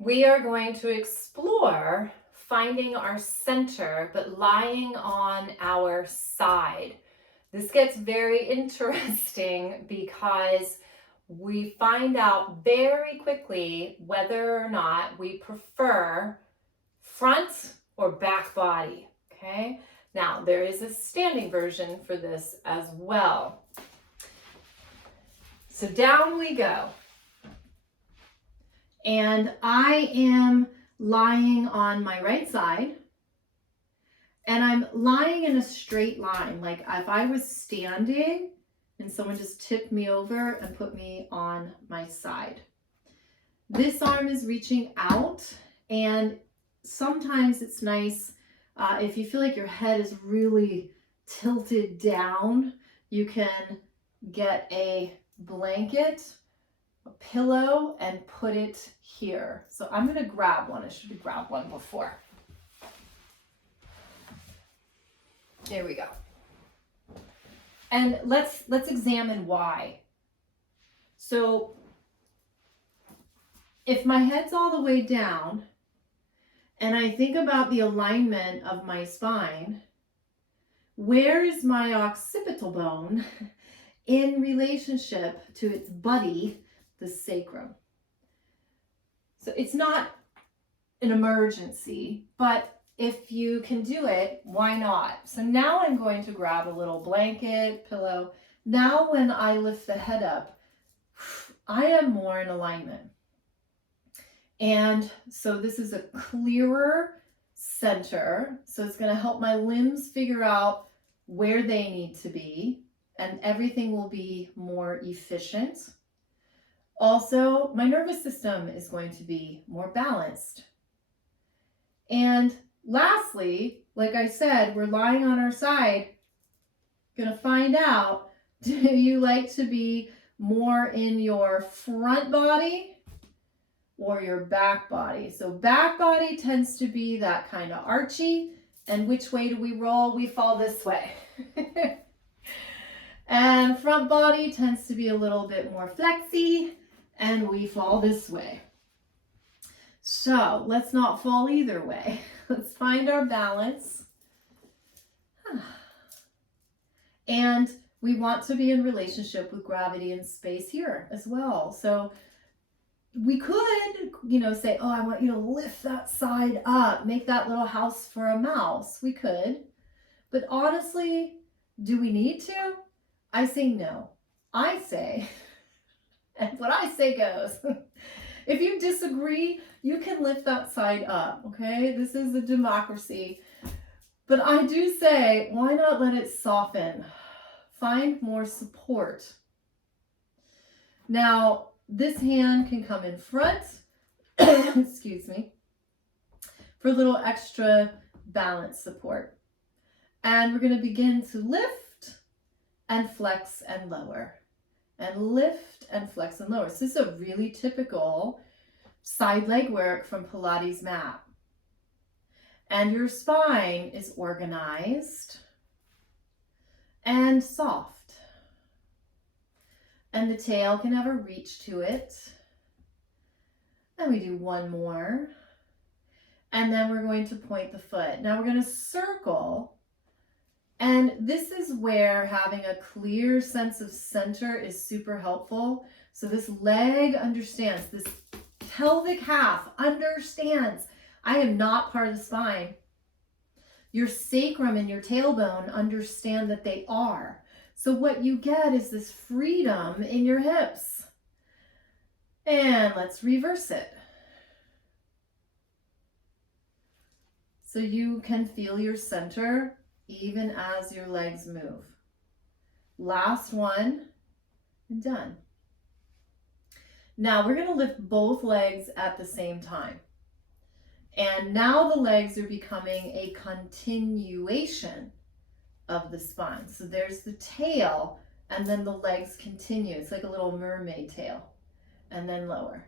We are going to explore finding our center, but lying on our side. This gets very interesting because we find out very quickly whether or not we prefer front or back body, okay? Now, there is a standing version for this as well. So down we go. And I am lying on my right side, and I'm lying in a straight line. Like if I was standing and someone just tipped me over and put me on my side. This arm is reaching out, and sometimes it's nice if you feel like your head is really tilted down, you can get a blanket, a pillow, and put it here. So I'm going to grab one. I should have grabbed one before. There we go. And let's examine why. So if my head's all the way down and I think about the alignment of my spine, where is my occipital bone in relationship to its buddy, the sacrum? So it's not an emergency, but if you can do it, why not? So now I'm going to grab a little blanket, pillow. Now when I lift the head up, I am more in alignment. And so this is a clearer center. So it's going to help my limbs figure out where they need to be, and everything will be more efficient. Also, my nervous system is going to be more balanced. And lastly, like I said, we're lying on our side. Gonna find out, do you like to be more in your front body or your back body? So back body tends to be that kind of archy. And which way do we roll? We fall this way. And front body tends to be a little bit more flexy, and we fall this way. So let's not fall either way. Let's find our balance. And we want to be in relationship with gravity and space here as well. So we could, say, oh, I want you to lift that side up, make that little house for a mouse. We could. But honestly, do we need to? I say no. I say, and what I say goes. If you disagree, you can lift that side up, okay? This is a democracy. But I do say, why not let it soften? Find more support. Now, this hand can come in front, excuse me, for a little extra balance support. And we're going to begin to lift and flex and lower. And lift and flex and lower. So this is a really typical side leg work from Pilates mat. And your spine is organized and soft. And the tail can have a reach to it. And we do one more. And then we're going to point the foot. Now we're going to circle. And this is where having a clear sense of center is super helpful. So this leg understands, this pelvic half understands, I am not part of the spine. Your sacrum and your tailbone understand that they are. So what you get is this freedom in your hips. And let's reverse it. So you can feel your center even as your legs move. Last one, and done. Now we're going to lift both legs at the same time. And now the legs are becoming a continuation of the spine. So there's the tail, and then the legs continue. It's like a little mermaid tail, and then lower.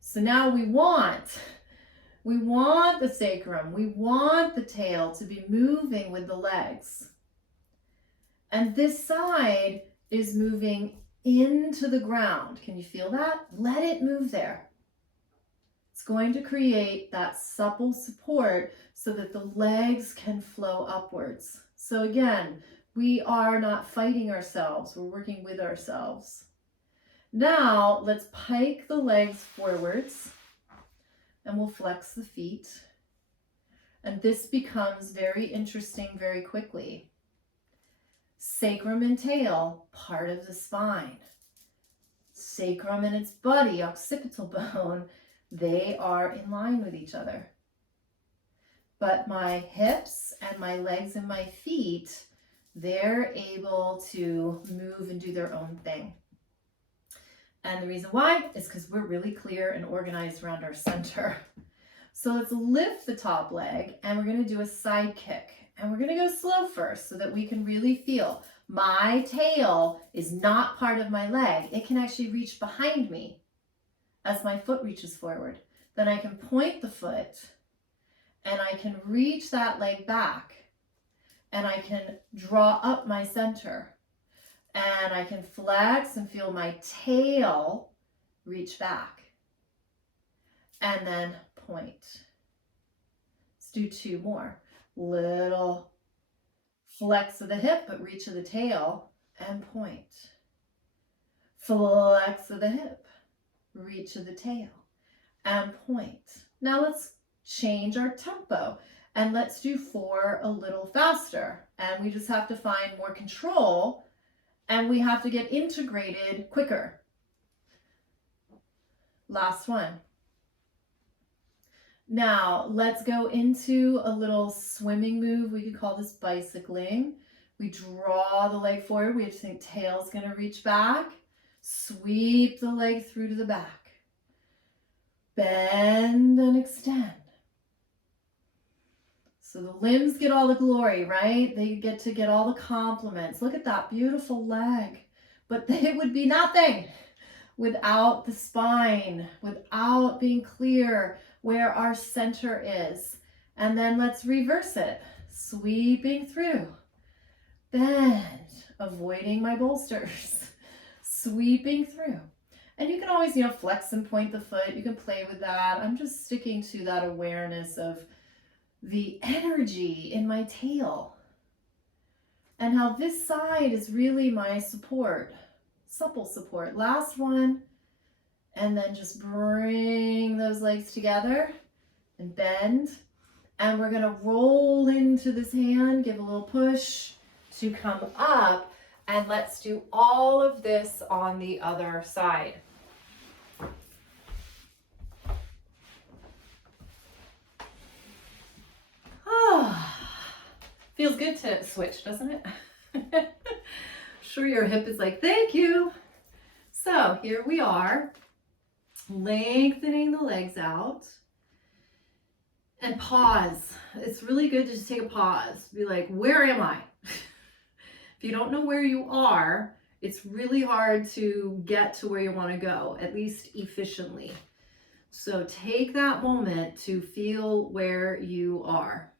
So now we want the sacrum, we want the tail to be moving with the legs. And this side is moving into the ground. Can you feel that? Let it move there. It's going to create that supple support so that the legs can flow upwards. So again, we are not fighting ourselves, we're working with ourselves. Now let's pike the legs forwards and we'll flex the feet. And this becomes very interesting very quickly. Sacrum and tail, part of the spine. Sacrum and its buddy, occipital bone, they are in line with each other. But my hips and my legs and my feet, they're able to move and do their own thing. And the reason why is because we're really clear and organized around our center. So let's lift the top leg and we're going to do a side kick. And we're going to go slow first so that we can really feel my tail is not part of my leg. It can actually reach behind me as my foot reaches forward. Then I can point the foot and I can reach that leg back and I can draw up my center and I can flex and feel my tail reach back and then point. Let's do two more. Little flex of the hip, but reach of the tail and point. Flex of the hip, reach of the tail and point. Now let's change our tempo and let's do 4 a little faster. And we just have to find more control and we have to get integrated quicker. Last one. Now, let's go into a little swimming move. We could call this bicycling. We draw the leg forward. We have to think tail's going to reach back. Sweep the leg through to the back. Bend and extend. So the limbs get all the glory, right? They get to get all the compliments. Look at that beautiful leg. But it would be nothing without the spine, without being clear where our center is. And then let's reverse it. Sweeping through. Bend, avoiding my bolsters. Sweeping through. And you can always, flex and point the foot. You can play with that. I'm just sticking to that awareness of the energy in my tail. And how this side is really my support. Supple support. Last one. And then just bring those legs together and bend. And we're going to roll into this hand, give a little push to come up. And let's do all of this on the other side. Feels good to switch, doesn't it? I'm sure your hip is like, thank you. So here we are. Lengthening the legs out and pause. It's really good to just take a pause. Be like, where am I? If you don't know where you are, it's really hard to get to where you want to go, at least efficiently. So take that moment to feel where you are.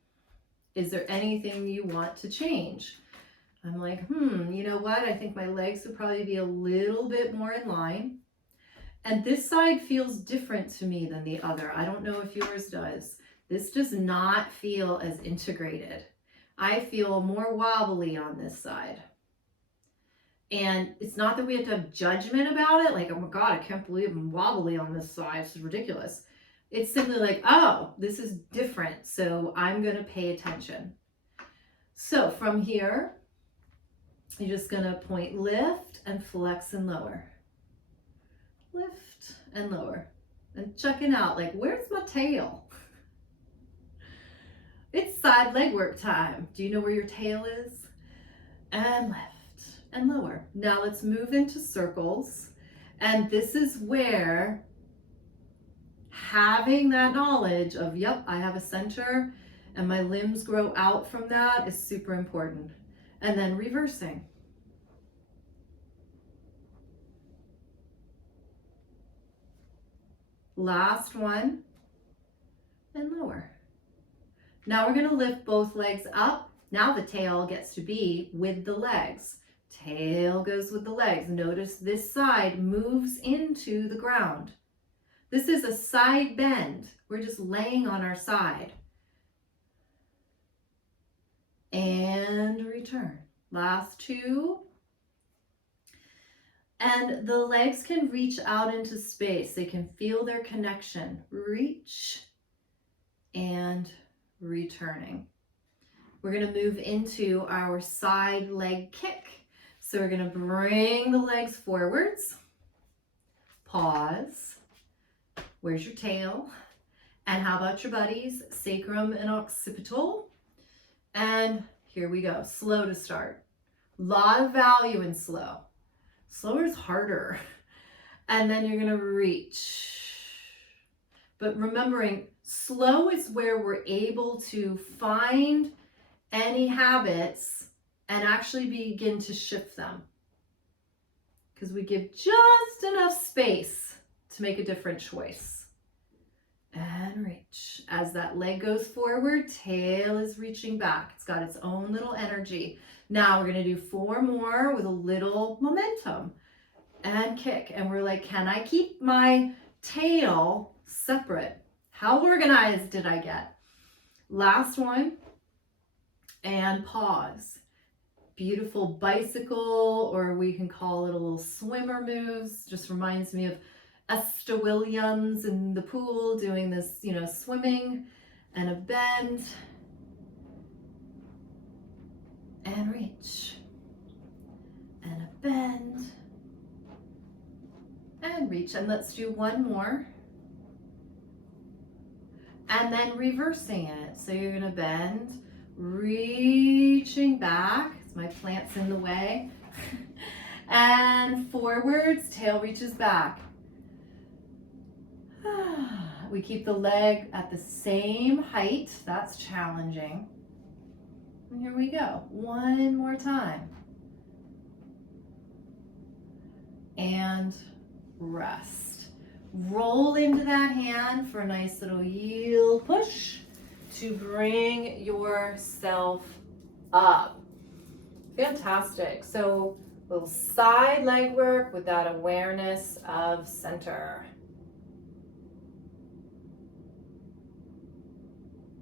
Is there anything you want to change? I'm like, you know what? I think my legs would probably be a little bit more in line. And this side feels different to me than the other. I don't know if yours does. This does not feel as integrated. I feel more wobbly on this side. And it's not that we have to have judgment about it. Like, oh my God, I can't believe I'm wobbly on this side. This is ridiculous. It's simply like, oh, this is different. So I'm going to pay attention. So from here, you're just going to point lift and flex and lower. Lift and lower. And checking out, like, where's my tail? It's side leg work time. Do you know where your tail is? And lift and lower. Now let's move into circles. And this is where having that knowledge of, yep, I have a center and my limbs grow out from that is super important. And then reversing. Last one, and lower. Now we're going to lift both legs up. Now the tail gets to be with the legs. Tail goes with the legs. Notice this side moves into the ground. This is a side bend. We're just laying on our side. And return. Last two. And the legs can reach out into space. They can feel their connection. Reach and returning. We're going to move into our side leg kick. So we're going to bring the legs forwards. Pause. Where's your tail? And how about your buddies? Sacrum and occipital. And here we go. Slow to start. Lot of value in slow. Slower is harder. And then you're going to reach. But remembering, slow is where we're able to find any habits and actually begin to shift them. Because we give just enough space to make a different choice. And reach. As that leg goes forward, tail is reaching back. It's got its own little energy. Now we're going to do 4 more with a little momentum. And kick. And we're like, can I keep my tail separate? How organized did I get? Last one. And pause. Beautiful bicycle, or we can call it a little swimmer moves. Just reminds me of Esther Williams in the pool doing this, swimming, and a bend and reach and a bend and reach. And let's do one more. And then reversing it. So you're going to bend, reaching back. My plant's in the way. And forwards, tail reaches back. We keep the leg at the same height. That's challenging. And here we go. One more time. And rest. Roll into that hand for a nice little yield push to bring yourself up. Fantastic. So a little side leg work with that awareness of center.